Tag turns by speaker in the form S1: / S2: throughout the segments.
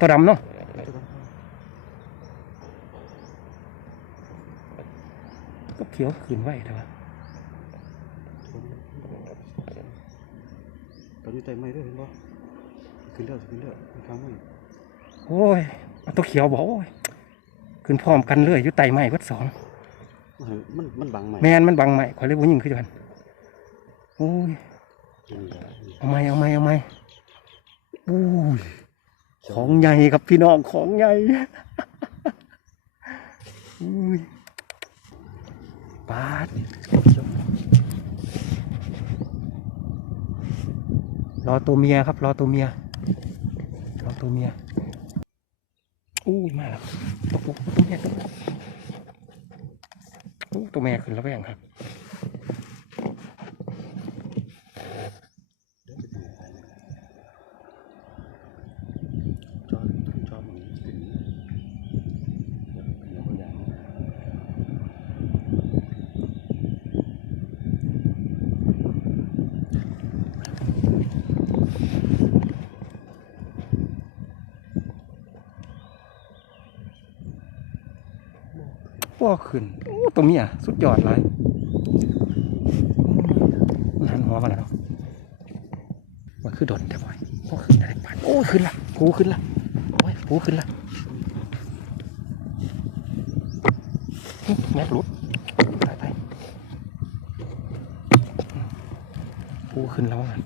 S1: ตัวดำเนาะก็เขียวขืนไว้แต่ว่า
S2: ตอนนี้ใจไม่ด้วยเห็นบ่ขึ้นเด้อขึ้นเด้อขึ้นข้างมัน
S1: โอ้ยเอาตัวเขียวบอกโอ้ยขึ้นพร้อมกันเลยอยู่ไตไม้วัดสอง
S2: มันมันบังไหม
S1: แมนมันบังใหม่ขอยเลยบุยิงขึ้นกันโอ้ยเอาไหมเอาไหมเอาไหมอุ้ย ของใหญ่ครับพี่น้องของใหญ่ปาดรอตัวเมียครับ รอตัวเมีย รอตัวเมียอุ้ยมาแล้วตัวตัวเมียตัวอู้ตัวแม่ขึ้นแล้วแบ่งครับ
S2: จอดจอดมันขึ้นเดี๋ยวเดี๋ยวก็อย่างนี้
S1: ว้าขึ้นโอ้ตัวเมียสุดยอดเลยหันหัวมาแล้วเนาะมันคือดนแต่บ่อยโอ้ขึ้นได้ปานโอ้ขึ้นละผูขึ้นละโอ้ยผูขึ้นละแม็กลุดไปไปผูขึ้นแล้วมัน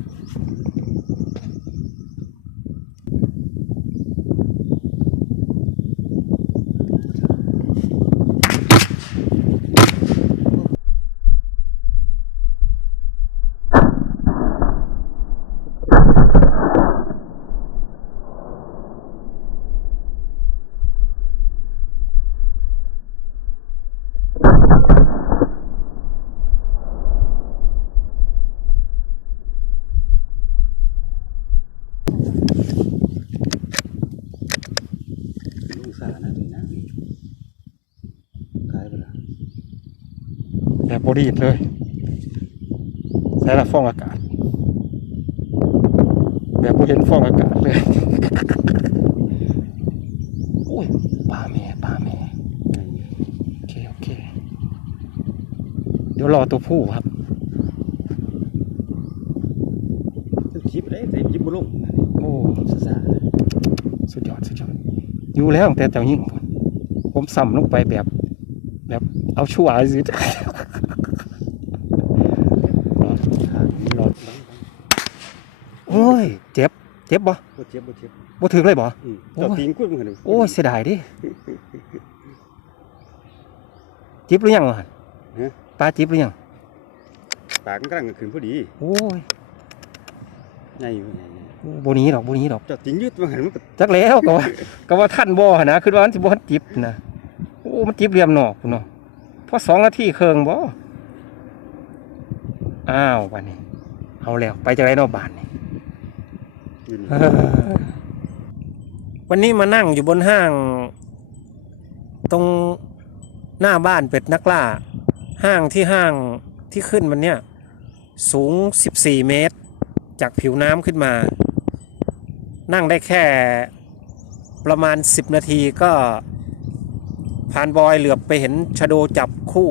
S2: ลูกสาวนะนี่นะกลายไปละ
S1: แบบบอดีดเลยใส่ละฟองอากาศ แบบบ่เห็นฟองอากาศเลยโอ้ยปลาแม่ปลาแม่โอเคโอเค เดี๋ยวรอตัวผู้ครับ
S2: มันจิบได้แต่จิบบ่ลง
S1: โอ้
S2: ซาซา
S1: สุดยอดสุดยอดอยู่แล้วตั้งแต่เจ้ายิ่งพุ่นผมสั่มลงไปแบบ แบบเอาชั่วสิ รอรอ โอ้ย เจ็บ เจ็บบ่
S2: บ่เจ็บบ่เจ็บ
S1: บ่ถึงเลยบ่
S2: อืม
S1: โอ้ย
S2: เจ้าตีนกุ้ยมันหั่น
S1: โอ้ยเสียดายดิจิบหรือยังวะ
S2: ฮะ
S1: ปลาจิบหรือยัง
S2: ปากมันกำลังขึ้นพอดี
S1: โอ้ย
S2: ใหญ่อยู่ใหญ่
S1: โบหนี้ดอกโบหนี้ดอก
S2: เจ้าตีนยืดมันหั่นมันก็
S1: จักแล้วก็ว่าก็ว่าท่านบ่หั่นนะคือว่ามันสิบ่ทันจิบนะโอ้มันจิบเหลี่ยมนอกพุ่นเนาะพอสองนาทีครึ่งบ่อ้าวบัดนี้ เอาแล้วไปจังไดเนาะบ้านนี่
S2: อยู่นี่
S1: วันนี้มานั่งอยู่บนห้าง ตรงหน้าบ้านเป็ดนักล่า ห้างที่ห้างที่ขึ้นมันเนี่ย สูง 14 เมตร จากผิวน้ำขึ้นมา นั่งได้แค่ประมาณ 10 นาทีก็ผ่านบอยเหลือบไปเห็นชะโดจับคู่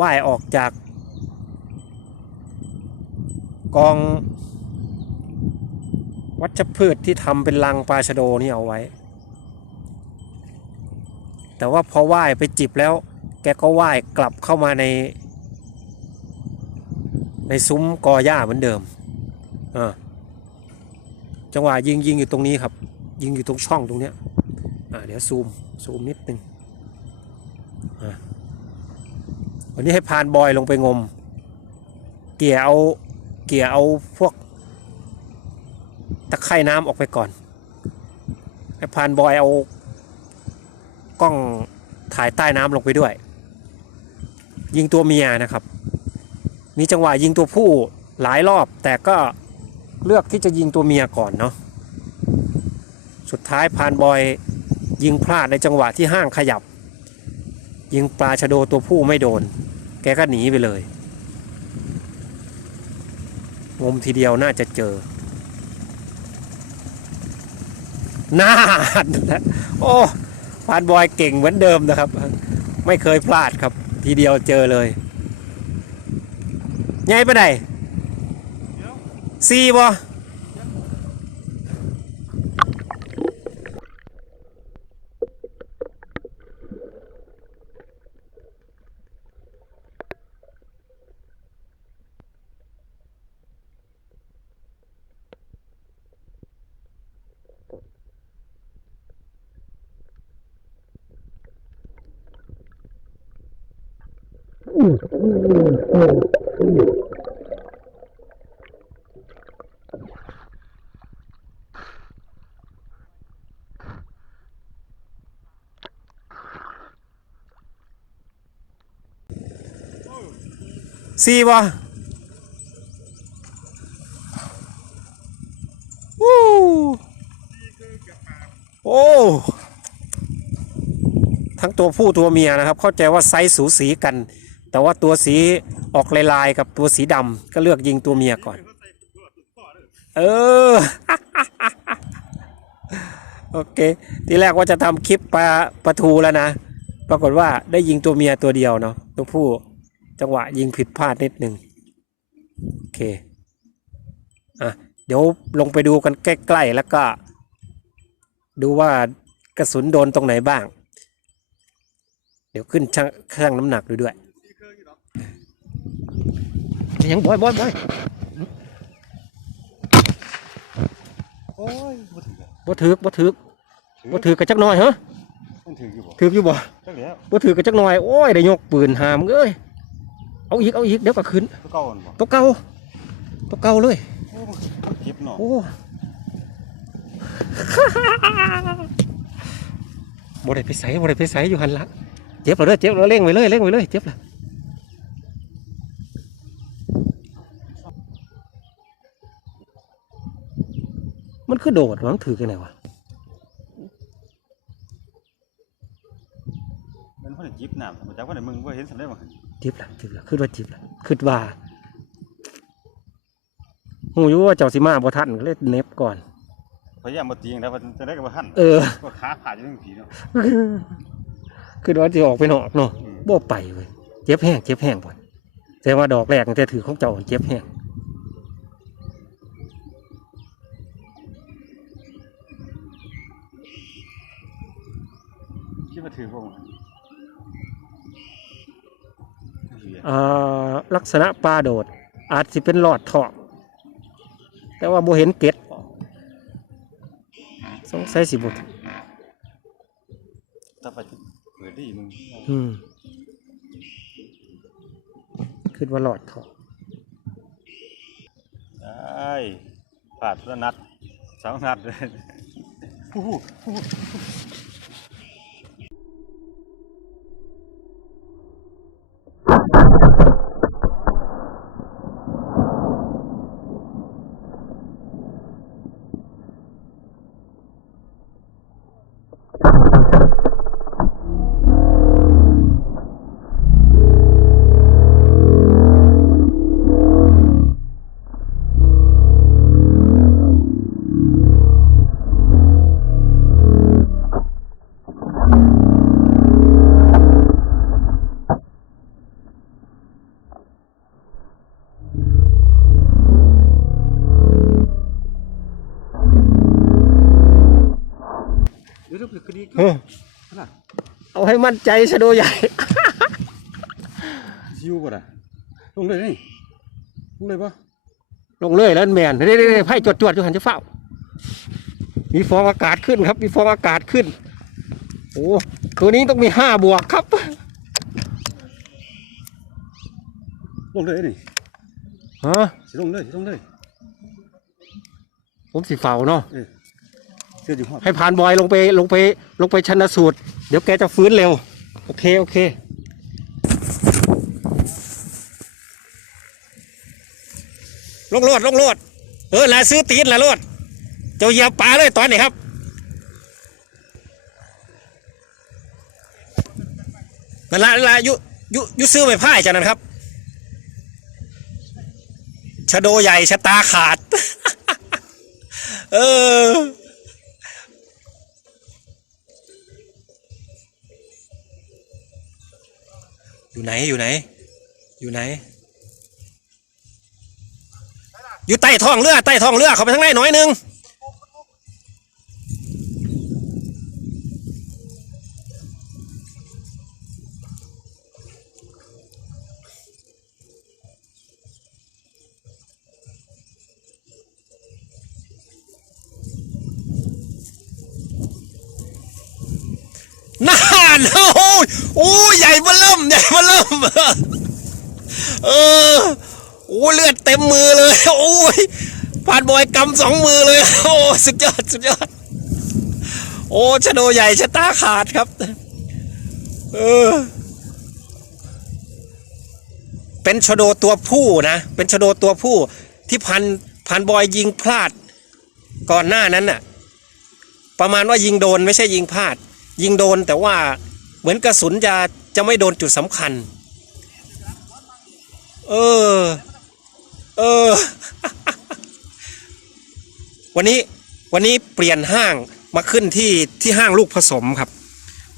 S1: ว่ายออกจาก กอง วัชพืชที่ทำเป็นรังปลาชะโดนี่เอาไว้ แต่ว่าพอว่ายไปจิบแล้ว แกก็ว่ายกลับเข้ามาใน ในซุ้มกอหญ้าเหมือนเดิมอ่าจังหวะยิงยิงอยู่ตรงนี้ครับ ยิงอยู่ตรงช่องตรงเนี้ยอ่าเดี๋ยวซูมซูมนิดนึงอ่าวันนี้ให้พานบอยลงไปงม เกี่ยเอาเกี่ยเอาพวก ไคร่น้ำออกไปก่อนให้พานบอยเอากล้องถ่ายใต้น้ำลงไปด้วย ยิงตัวเมียนะครับ มีจังหวะยิงตัวผู้หลายรอบ แต่ก็เลือกที่จะยิงตัวเมียก่อนเนาะสุดท้ายพานบอยยิงพลาดในจังหวะที่ห้างขยับ ยิงปลาชะโดตัวผู้ไม่โดน แกก็หนีไปเลยงมทีเดียวน่าจะเจอ น่านโอ้พานบอยเก่งเหมือนเดิมนะครับ ไม่เคยพลาดครับ ทีเดียวเจอเลยไงไปไหนซีบอ ซีบ่วู้โอ้ทั้งตัวผู้ตัวเมียนะครับ เข้าใจว่าไซส์สูสีกัน แต่ว่าตัวสีออกลายๆกับตัวสีดำก็เลือกยิงตัวเมียก่อน เออ โอเค ทีแรกว่าจะทำคลิปปลาปลาทูแล้วนะ ปรากฏว่าได้ยิงตัวเมียตัวเดียวเนาะตัวผู้จังหวะยิงผิดพลาดนิดหนึ่งโอเค อะ เดี๋ยวลงไปดูกันใกล้ๆแล้วก็ ดูว่ากระสุนโดนตรงไหนบ้าง เดี๋ยวขึ้นช่างเครื่องน้ำหนักดูด้วย ยังบอยบอยบอย
S2: โอ้ยบ่ถือกัน
S1: บ่ถือกบ่ถือกบ่ถือกกระจักหน่อยเหรอ
S2: มันถืออยู่บ่
S1: ถือกอยู่บ่
S2: จักแล้ว
S1: บ่ถือกระจักหน่อยโอ้ยได้ยกปืนหามเอ้ยเอาอีกเอาอีกเดี๋ยวก็ขึ้น
S2: ตัวเก่าอันบ่
S1: ตัวเก่าตัวเก่าเลย
S2: โอ้มันเก็บเนาะ
S1: โอ้บ่ได้ไปใส่บ่ได้ไปใส่อยู่หันละเจ็บแล้วเด้อเจ็บแล้วเร่งไว้เลยเร่งไว้เลยเจ็บแล้ว มันคือโดดวะมันถือกันไหนวะ
S2: มันบ่ได้จิบน้ำบ่จักว่าได้มึงบ่เห็นสันได้บ่หั่น
S1: จิบละจิบละคือว่าจิบละคือว่าหูอยู่ว่าเจ้าสิมาบ่ทันก็เลยเน็บก่อน
S2: พยายามบ่ตีจังได๋ว่าจะได้ก็บ่ทัน
S1: เออ
S2: ก็ขาขาดอยู่ทั้งผีเนาะ
S1: คือว่าจะออกไปนอกเนาะ
S2: อืม
S1: บ่ไปเว้ยเจ็บแห้งเจ็บแห้งบ่แต่ว่าดอกแรกตั้งแต่ถือของเจ้าเจ็บแห้ง
S2: คิดว่าถือบ่หั่นเหี้ย
S1: อ่าลักษณะปลาโดด อาจสิเป็นหลอดทองแต่ว่าบ่เห็นเกล็ดสงสัยสิบ่
S2: ถ้าไปเปิดดีมึง
S1: อืมคิดว่าหลอดทอง
S2: ได้พลาดละนัดสองนัดเลย
S1: ให้มั่นใจชะโดใหญ่
S2: ซิวบ่ล่ะลงเลยนี่ลงเลยบ่
S1: ลงเลยแล้วแมนนี่นี่ไพ่จวดจวดๆอยู่หันจะเฝ้า มีฟองอากาศขึ้นครับ มีฟองอากาศขึ้น โอ้ตัวนี้ต้องมีห้าบวกครับ
S2: ลงเลยนี่
S1: ฮะ
S2: สิลงเลยสิลงเลย
S1: ผมสิเฝ้าเนาะ
S2: เออ ออยู่ฮอด
S1: ให้ผ่านบอยลงไปลงไปลงไปชันสูตร เดี๋ยวแกจะฟื้นเร็ว โอเค โอเคลงโลดลงโลดเออลาซื้อตีนละโลด เจ้าเหยียบปลาเลยตอนนี้ครับนั่นละนั่นละยุยุยุซื้อไปพ่ายจากนั้นครับชะโดใหญ่ชะตาขาด เออ อยู่ไหนอยู่ไหน อยู่ไหน อยู่ใต้ท้องเรือใต้ท้องเรือเข้าไปทางในหน่อยหนึง น่านโโอ้ใหญ่มาเริ่มใหญ่มาเริ่มเออโอ้เลือดเต็มมือเลย โอ้ยปาดบอยกำสองมือเลย โอ้สุดยอดสุดยอด โอ้ชะโดใหญ่ชะตาขาดครับ เออ เป็นชะโดตัวผู้นะ เป็นชะโดตัวผู้ ที่พันพันบอยยิงพลาด ก่อนหน้านั้นน่ะ ประมาณว่ายิงโดนไม่ใช่ยิงพลาด ยิงโดนแต่ว่า เหมือนกระสุนจะจะไม่โดนจุดสำคัญ เออ เออ วันนี้วันนี้เปลี่ยนห้างมาขึ้นที่ที่ห้างลูกผสมครับ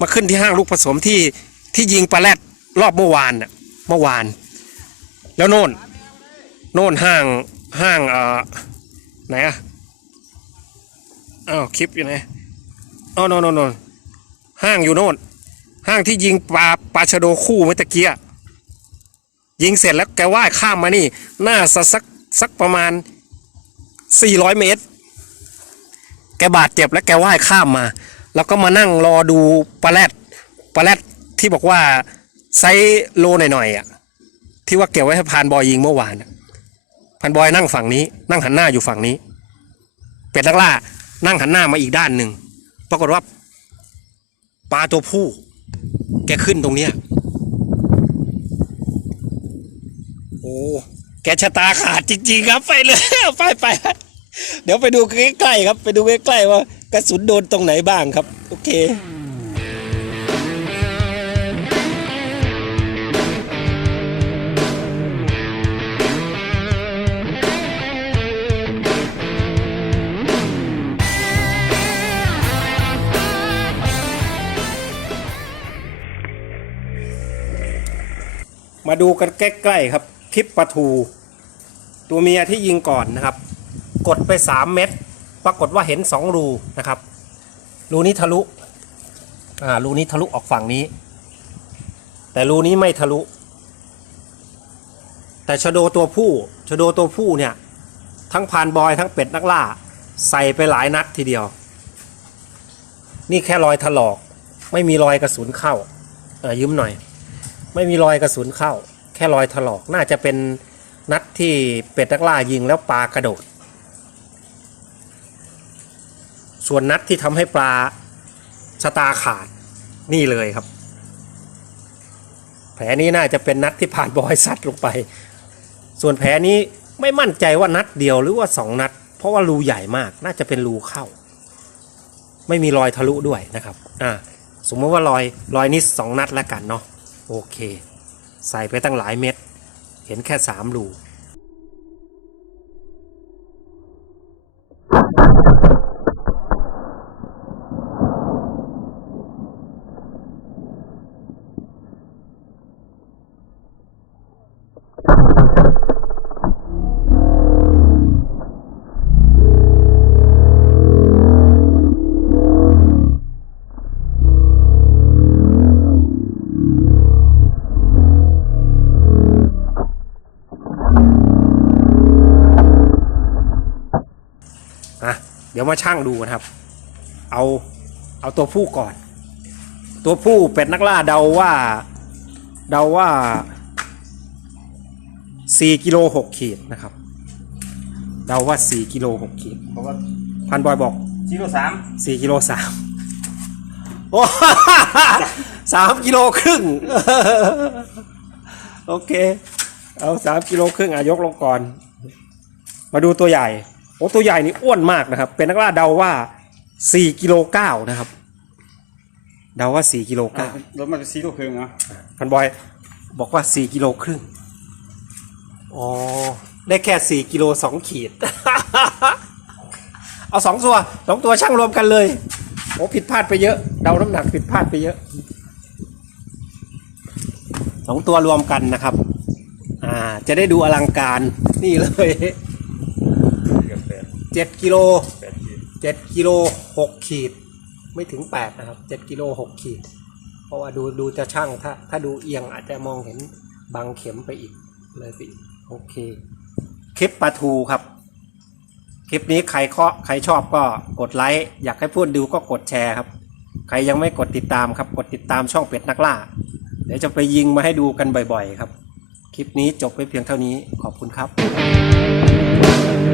S1: มาขึ้นที่ห้างลูกผสมที่ที่ยิงปลาแรดรอบเมื่อวานน่ะเมื่อวาน แล้วโน่น โน่นห้างห้างเอ่อไหนอะอ้าวคลิปอยู่ไหนอ๋อโน่นโน่นห้างอยู่โน่น ห้างที่ยิงปลาปลาชะโดคู่เมื่อตะเกียยิงเสร็จแล้วแกว่ายข้ามมานี่น่าสักสักประมาณ 400 เมตร แกบาดเจ็บแล้วแกว่ายข้ามมา แล้วก็มานั่งรอดูปลาแรดปลาแรดที่บอกว่าไซโลหน่อยๆอะที่ว่าเก็บไว้ให้พานบอยยิงเมื่อวานพานบอยนั่งฝั่งนี้ นั่งหันหน้าอยู่ฝั่งนี้ เป็ดนักล่านั่งหันหน้ามาอีกด้านหนึ่งปรากฏว่าปลาตัวผู้ แกขึ้นตรงเนี้ย โอ้ แกชะตาขาดจริง ๆ ครับไปเลยไปไปเดี๋ยวไปดูใกล้ๆครับ ไปดูใกล้ๆว่ากระสุนโดนตรงไหนบ้างครับ โอเค มาดูกันใกล้ๆครับคลิปปลาทู ตัวเมียที่ยิงก่อนนะครับ กดไป 3 เม็ดปรากฏว่าเห็น 2 รูนะครับ รูนี้ทะลุอ่ารูนี้ทะลุออกฝั่งนี้ แต่รูนี้ไม่ทะลุ แต่ชโดตัวผู้ชโดตัวผู้เนี่ย ทั้งพานบอยทั้งเป็ดนักล่า ใส่ไปหลายนัดทีเดียว นี่แค่รอยถลอก ไม่มีรอยกระสุนเข้า เออยืมหน่อย ไม่มีรอยกระสุนเข้า แค่รอยถลอกน่าจะเป็นนัดที่เป็ดนักล่ายิงแล้วปลากระโดด ส่วนนัดที่ทำให้ปลาชะตาขาดนี่เลยครับ แผลนี้น่าจะเป็นนัดที่ผ่านบอยซัดลงไป ส่วนแผลนี้ไม่มั่นใจว่านัดเดียวหรือว่าสองนัด เพราะว่ารูใหญ่มากน่าจะเป็นรูเข้า ไม่มีรอยทะลุด้วยนะครับอ่าสมมติว่ารอยรอยนี้สองนัดแล้วกันเนาะ โอเค ใส่ไปตั้งหลายเม็ด เห็นแค่สามรู ดี๋ยวมาช่างดูนะครับ เอาเอาตัวผู้ก่อน ตัวผู้เป็ดนักล่าเดาว่าเดาว่าสี่กิโลหกขีดนะครับเดาว่าสี่กิโลหกขีด
S2: เพราะว่า
S1: พันบอยบอก
S2: ซีโร่สาม
S1: สี่กิโลสามโอ้สามกิโลครึ่ง โอเค เอาสามกิโลครึ่งอายกลงก่อน มาดูตัวใหญ่ โอ้ตัวใหญ่นี่อ้วนมากนะครับ เป็นนักล่าเดาว่าสี่กิโลเก้านะครับ เดาว่าสี่กิโลเก้าร
S2: ถมันเป็นซีโร่ครึ่งเนาะ
S1: พันบอยบอกว่าสี่กิโลครึ่งอ๋อได้แค่สี่กิโลสองขีด เอาสองตัวสองตัวช่างรวมกันเลยโอ้ผิดพลาดไปเยอะ เดาน้ำหนักผิดพลาดไปเยอะสองตัวรวมกันนะครับ อ่า จะได้ดูอลังการนี่เลย
S2: เกือบแปด
S1: เจ็ดกิโล
S2: แปดขีด
S1: เจ็ดกิโลหกขีด ไม่ถึงแปดนะครับเจ็ดกิโลหกขีด เพราะว่าดูดูจะช่างถ้าถ้าดูเอียงอาจจะมองเห็นบางเข็มไปอีกเลยไปอีกโอเค คลิปปลาทูครับ คลิปนี้ใครเคาะใครชอบก็กดไลค์อยากให้พูดดูก็กดแชร์ครับ ใครยังไม่กดติดตามครับ กดติดตามช่องเป็ดนักล่า เดี๋ยวจะไปยิงมาให้ดูกันบ่อยๆ ครับ คลิปนี้จบไปเพียงเท่านี้ขอบคุณครับ